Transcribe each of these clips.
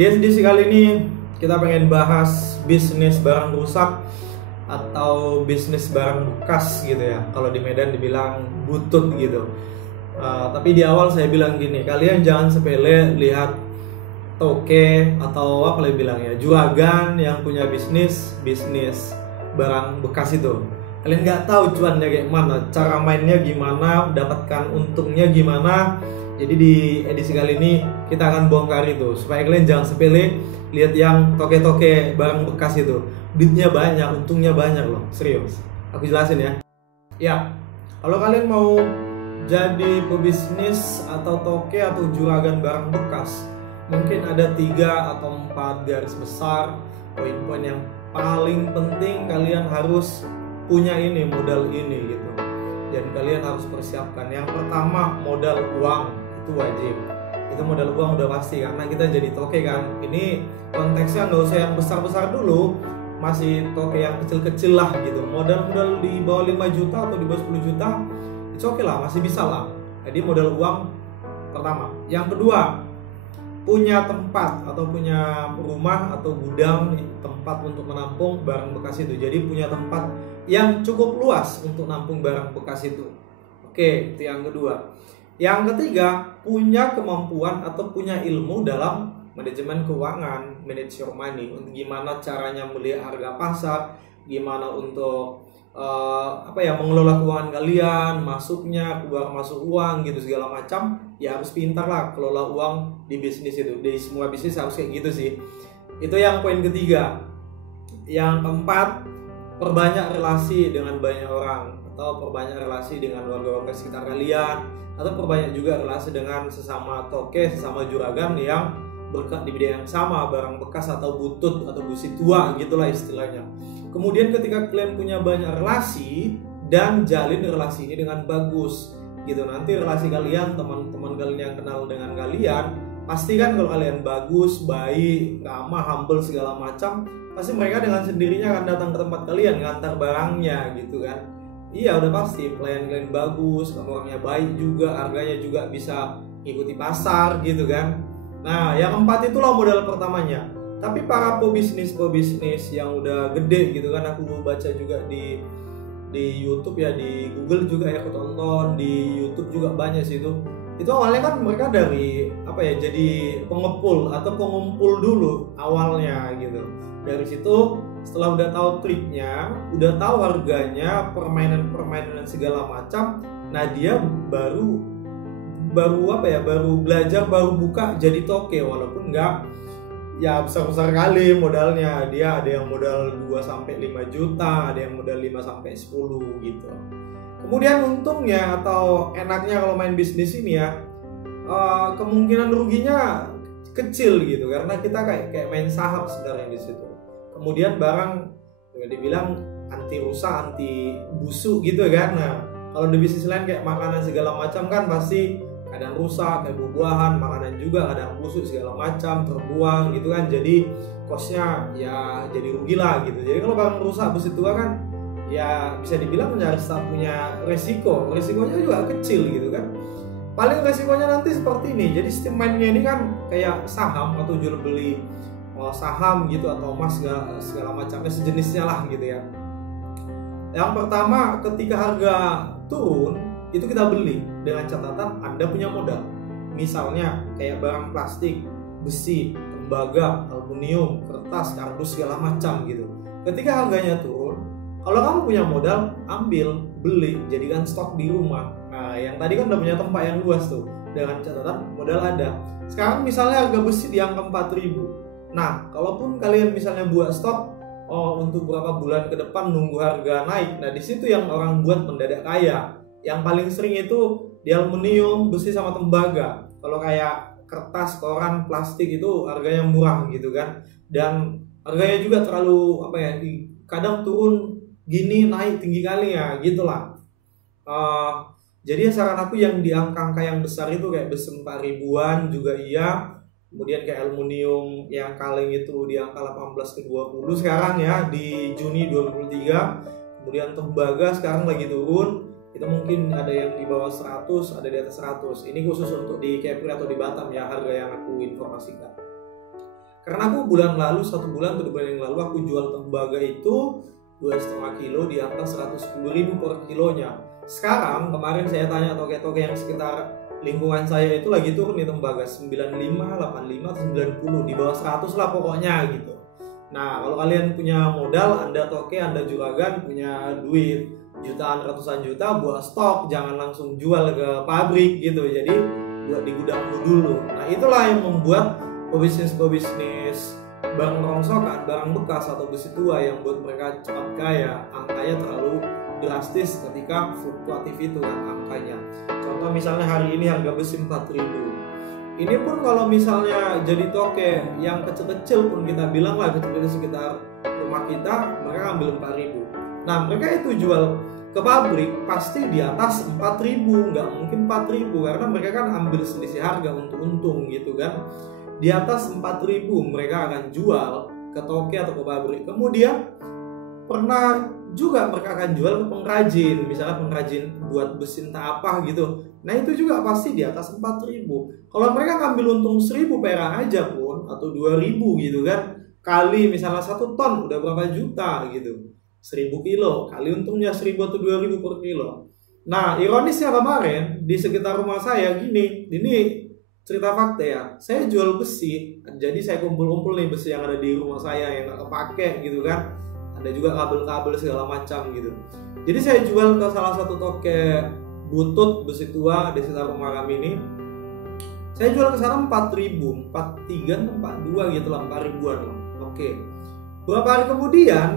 Di edisi kali ini kita pengen bahas bisnis barang rusak atau bisnis barang bekas gitu ya. Kalau di Medan dibilang butut gitu. Tapi di awal saya bilang gini, kalian jangan sepele lihat toke atau apa kalian bilang ya, juragan yang punya bisnis barang bekas itu. Kalian nggak tahu cuannya kayak mana, cara mainnya gimana, dapatkan untungnya gimana. Jadi di edisi kali ini kita akan bongkar itu supaya kalian jangan sepele lihat yang toke-toke barang bekas itu. Duitnya banyak, untungnya banyak loh, serius. Aku jelasin ya. Ya, kalau kalian mau jadi pebisnis atau toke atau juragan barang bekas, mungkin ada 3 atau 4 garis besar poin-poin yang paling penting kalian harus punya ini, modal ini gitu. Dan kalian harus persiapkan. Yang pertama, modal uang. Itu wajib. Itu modal uang udah pasti karena kita jadi toke kan. Ini konteksnya nggak usah yang besar-besar dulu, masih toke yang kecil-kecil lah gitu. Modal di bawah 5 juta atau di bawah 10 juta itu oke lah, masih bisa lah. Jadi modal uang pertama. Yang kedua, punya tempat atau punya rumah atau gudang, tempat untuk menampung barang bekas itu. Jadi punya tempat yang cukup luas untuk nampung barang bekas itu. Oke, itu yang kedua. Yang ketiga, punya kemampuan atau punya ilmu dalam manajemen keuangan, manage your money. Untuk gimana caranya melihat harga pasar, gimana untuk mengelola keuangan kalian, masuknya, keluar masuk uang gitu segala macam. Ya harus pintar lah kelola uang di bisnis itu. Di semua bisnis harus kayak gitu sih. Itu yang poin ketiga. Yang keempat, perbanyak relasi dengan banyak orang atau perbanyak relasi dengan warga-warga sekitar kalian, atau perbanyak juga relasi dengan sesama toke, sesama juragan yang bergerak di bidang yang sama, barang bekas atau butut atau busi tua gitulah istilahnya. Kemudian ketika kalian punya banyak relasi dan jalin relasi ini dengan bagus gitu, nanti relasi kalian, teman-teman kalian yang kenal dengan kalian, pastikan kalau kalian bagus, baik, ramah, humble segala macam, pasti mereka dengan sendirinya akan datang ke tempat kalian ngantar barangnya gitu kan. Iya udah pasti, pelayan kalian bagus, orangnya baik juga, harganya juga bisa ikuti pasar gitu kan. Nah yang keempat itulah modal pertamanya. Tapi para pebisnis yang udah gede gitu kan, aku baca juga di YouTube ya, di Google juga ya aku tonton, di YouTube juga banyak sih itu. Itu awalnya kan mereka dari jadi pengepul atau pengumpul dulu awalnya gitu. Dari situ setelah udah tahu triknya, udah tahu harganya, permainan segala macam, nah dia baru belajar, baru buka jadi toke, walaupun enggak ya besar-besar kali modalnya. Dia ada yang modal 2 sampai 5 juta, ada yang modal 5 sampai 10 gitu. Kemudian untungnya atau enaknya kalau main bisnis ini ya, kemungkinan ruginya kecil gitu karena kita kayak main saham sebenarnya di situ. Kemudian barang dibilang anti rusak, anti busuk gitu kan. Nah, kalau di bisnis lain kayak makanan segala macam kan pasti kadang rusak, kayak buah-buahan, makanan juga kadang busuk segala macam, terbuang gitu kan. Jadi costnya ya jadi rugi lah gitu. Jadi kalau barang rusak besi tua kan ya bisa dibilang nyaris tak punya resikonya juga kecil gitu kan. Paling resikonya nanti seperti ini. Jadi sistem mainnya ini kan kayak saham atau jual beli saham gitu atau emas segala macamnya sejenisnya lah gitu ya. Yang pertama, ketika harga turun itu kita beli dengan catatan Anda punya modal. Misalnya kayak barang plastik, besi, tembaga, aluminium, kertas, kardus segala macam gitu. Ketika harganya turun, kalau kamu punya modal, ambil, beli, jadikan stok di rumah. Nah, yang tadi kan udah punya tempat yang luas tuh, dengan catatan modal ada. Sekarang misalnya harga besi di angka 4.000. Nah, kalaupun kalian misalnya buat stok untuk beberapa bulan ke depan nunggu harga naik, nah di situ yang orang buat mendadak kaya. Yang paling sering itu di aluminium, besi sama tembaga. Kalau kayak kertas, koran, plastik itu harganya murah gitu kan. Dan harganya juga terlalu kadang turun gini naik tinggi kali ya gitulah. Jadi saran aku yang di angka-angka yang besar itu kayak besi 4 ribuan juga iya. Kemudian kayak aluminium yang kaleng itu di angka 18 ke 20 sekarang ya di Juni 2023. Kemudian tembaga sekarang lagi turun. Itu mungkin ada yang di bawah 100, ada di atas 100. Ini khusus untuk di Kepri atau di Batam ya, harga yang aku informasikan. Karena aku bulan lalu, 1 bulan atau 2 bulan yang lalu aku jual tembaga itu 2,5 kilo di angka 110.000 per kilonya. Sekarang kemarin saya tanya toke-toke yang sekitar lingkungan saya itu lagi turun nih tembaga 95, 85, atau 90, di bawah 100 lah pokoknya gitu. Nah kalau kalian punya modal, Anda toke, Anda juragan, punya duit jutaan, ratusan juta, buat stok, jangan langsung jual ke pabrik gitu. Jadi buat di gudangmu dulu. Nah itulah yang membuat pebisnis barang rongsokan, barang bekas atau besi tua yang buat mereka cepat kaya, angkanya terlalu drastis ketika fluktuatif itu kan angkanya. Contoh misalnya hari ini harga besi 4.000. Ini pun kalau misalnya jadi toke yang kecil-kecil pun, kita bilang lah kecil-kecil sekitar rumah kita, mereka ambil 4.000. Nah mereka itu jual ke pabrik pasti di atas 4.000, nggak mungkin 4.000 karena mereka kan ambil selisih harga untuk untung gitu kan. Di atas 4.000 mereka akan jual ke toke atau ke pabrik. Kemudian pernah juga mereka akan jual ke pengrajin, misalnya pengrajin buat besi entah apa gitu. Nah itu juga pasti di atas 4.000. Kalau mereka ngambil untung 1.000 perak aja pun, atau 2.000 gitu kan, kali misalnya 1 ton udah berapa juta gitu. 1.000 kilo kali untungnya 1.000 atau 2.000 per kilo. Nah ironisnya kemarin di sekitar rumah saya gini, ini cerita fakta ya, saya jual besi, jadi saya kumpul-kumpul nih besi yang ada di rumah saya yang gak kepake gitu kan, ada juga kabel-kabel segala macam gitu. Jadi saya jual ke salah satu toke butut besi tua di sekitar rumah kami ini. Saya jual ke sana 4.000, 43, 42 gitu lah, 4.000-an lah. Oke. Beberapa hari kemudian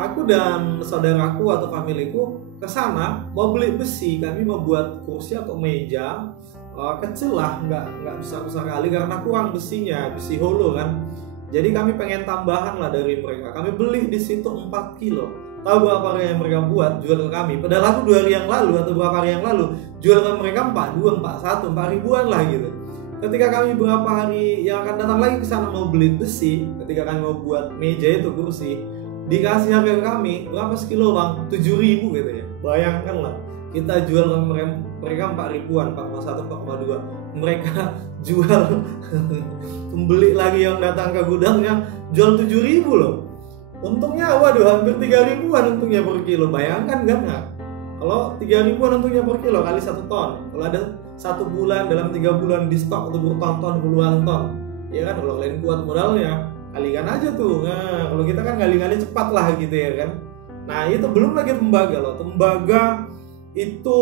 aku dan saudaraku atau familiku ke sana mau beli besi, kami mau buat kursi atau meja. Kecil lah, nggak besar-besar kali karena kurang besinya, besi holo kan. Jadi kami pengen tambahan lah dari mereka. Kami beli di situ 4 kilo. Tahu berapa hari yang mereka buat jual ke kami? Padahal aku 2 hari yang lalu atau berapa hari yang lalu jual ke mereka 42, 41, 4 ribuan lah gitu. Ketika kami beberapa hari yang akan datang lagi ke sana mau beli besi, ketika kami mau buat meja itu, kursi, dikasih harga ke kami berapa sekilo bang? 7.000 gitu ya. Bayangkan lah, kita jual ke mereka 4 ribuan, 4,1, 4,2. Mereka jual pembeli lagi yang datang ke gudangnya jual 7.000 loh. Untungnya waduh hampir 3.000-an untungnya per kilo. Bayangkan kan nggak? Kalau 3.000-an untungnya per kilo kali 1 ton. Kalau ada 1 bulan, dalam 3 bulan di stok atau berton-ton, puluhan ton, ya kan, kalau kalian kuat modalnya kalikan aja tuh. Nah kalau kita kan kali-kali cepat lah gitu ya kan. Nah itu belum lagi tembaga loh. Tembaga itu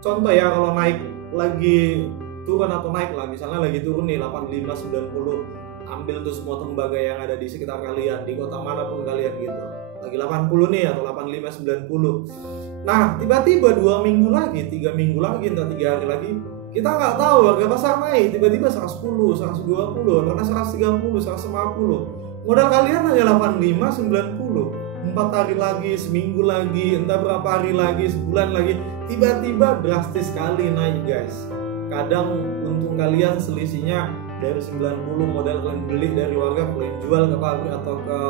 contoh ya, kalau naik lagi turun atau naik lah, misalnya lagi turun nih 85, 90, ambil tuh semua tembaga yang ada di sekitar kalian, di kota manapun kalian gitu, lagi 80 nih atau 85, 90. Nah tiba-tiba 2 minggu lagi, 3 minggu lagi, entah 3 hari lagi, kita nggak tahu harga pasar naik, tiba-tiba 110, 120, karena 130, 150. Modal kalian hanya 85, 90. 4 hari lagi, seminggu lagi, entah berapa hari lagi, sebulan lagi, tiba-tiba drastis sekali naik guys. Kadang untung kalian selisihnya dari 90 modal kalian beli dari warga, kalian jual ke pabrik atau ke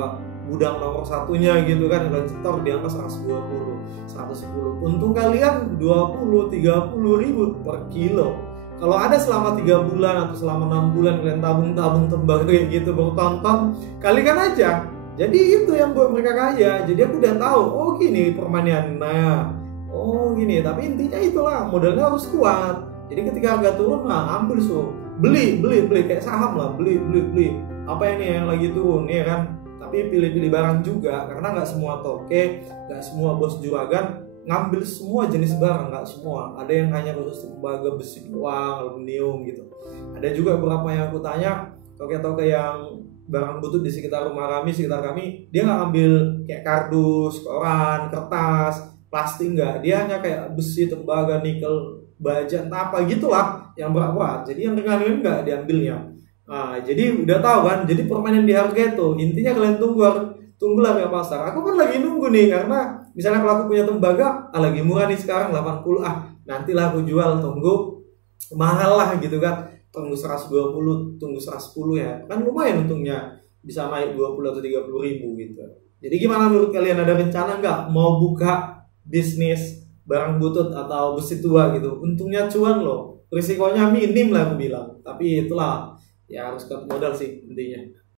gudang nomor satunya gitu kan, kalian setor di angka 120, 110. Untung kalian 20, 30 ribu per kilo. Kalau ada selama 3 bulan atau selama 6 bulan kalian tabung-tabung tembaga kayak gitu bertonton, kalikan aja. Jadi itu yang buat mereka kaya. Jadi aku udah tahu, oh gini permainannya. Nah, oh gini, tapi intinya itulah, modalnya harus kuat. Jadi ketika harga turun, nah ambil beli kayak saham lah, beli. Apa ini yang lagi turun ya kan? Tapi pilih-pilih barang juga, karena nggak semua toke, nggak semua bos juragan ngambil semua jenis barang, nggak semua. Ada yang hanya khusus tembaga, besi doang, aluminium gitu. Ada juga beberapa yang aku tanya, toke-toke yang barang butut di sekitar kami, dia nggak ambil kayak kardus, koran, kertas, plastik, nggak. Dia hanya kayak besi, tembaga, nikel, baja, entah apa gitulah yang berat-berat. Jadi yang ringan-ringan nggak diambilnya. Nah, jadi udah tahu kan. Jadi permainan di harga itu intinya kalian tunggulah harga pasar. Aku pun lagi nunggu nih, karena misalnya kalau aku punya tembaga lagi murah nih sekarang 80, nantilah aku jual, tunggu mahal lah gitu kan. Tunggu 120, tunggu 110 ya. Kan lumayan untungnya, bisa naik 20 atau 30 ribu gitu. Jadi gimana menurut kalian, ada rencana nggak mau buka bisnis barang butut atau besi tua gitu? Untungnya cuan loh, risikonya minim lah aku bilang. Tapi itulah, ya harus kuat modal sih intinya.